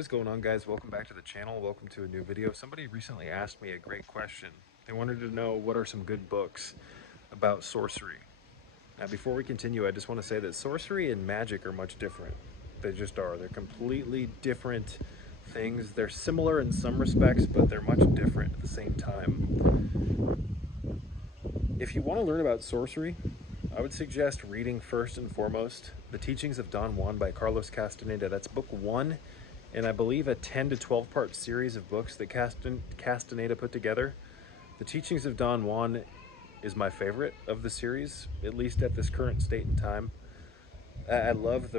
What is going on, guys? Welcome back to the channel. Welcome to a new video. Somebody recently asked me a great question. They wanted to know what are some good books about sorcery. Now, before we continue, I just want to say that sorcery and magic are much different. They just are. They're completely different things. They're similar in some respects, but they're much different at the same time. If you want to learn about sorcery, I would suggest reading first and foremost The Teachings of Don Juan by Carlos Castaneda. That's book 1. And I believe a 10 to 12 part series of books that Castaneda put together. The Teachings of Don Juan is my favorite of the series, at least at this current state and time. I love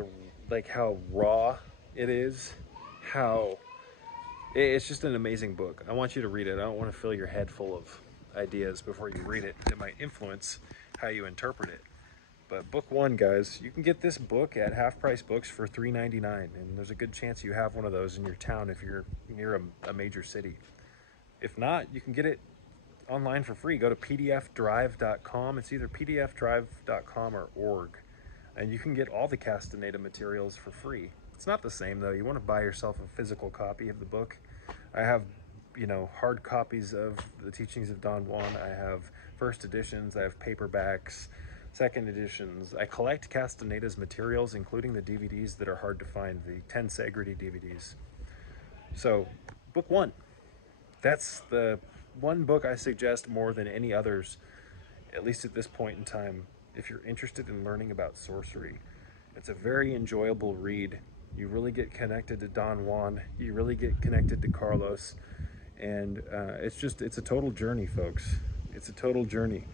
how raw it is, how it's just an amazing book. I want you to read it. I don't want to fill your head full of ideas before you read it that might influence how you interpret it. But book 1, guys, you can get this book at Half Price Books for $3.99, and there's a good chance you have one of those in your town if you're near a major city. If not, you can get it online for free. Go to PDFDRIVE.com. It's either PDFDRIVE.com or .org, and you can get all the Castaneda materials for free. It's not the same, though. You want to buy yourself a physical copy of the book. I have, hard copies of The Teachings of Don Juan. I have first editions. I have paperbacks, second editions. I collect Castaneda's materials, including the DVDs that are hard to find, the Tensegrity DVDs. So, book 1. That's the one book I suggest more than any others, at least at this point in time, if you're interested in learning about sorcery. It's a very enjoyable read. You really get connected to Don Juan. You really get connected to Carlos. And it's a total journey, folks. It's a total journey.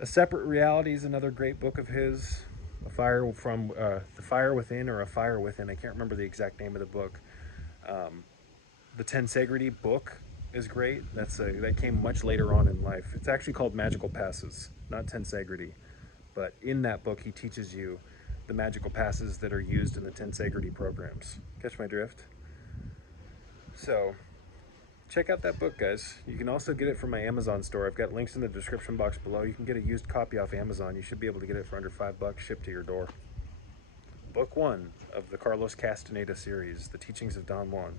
A Separate Reality is another great book of his. The Fire Within, or A Fire Within. I can't remember the exact name of the book. The Tensegrity book is great. That came much later on in life. It's actually called Magical Passes, not Tensegrity. But in that book, he teaches you the magical passes that are used in the Tensegrity programs. Catch my drift? So, check out that book, guys. You can also get it from my Amazon store. I've got links in the description box below. You can get a used copy off Amazon. You should be able to get it for under $5 shipped to your door. Book 1 of the Carlos Castaneda series, The Teachings of Don Juan.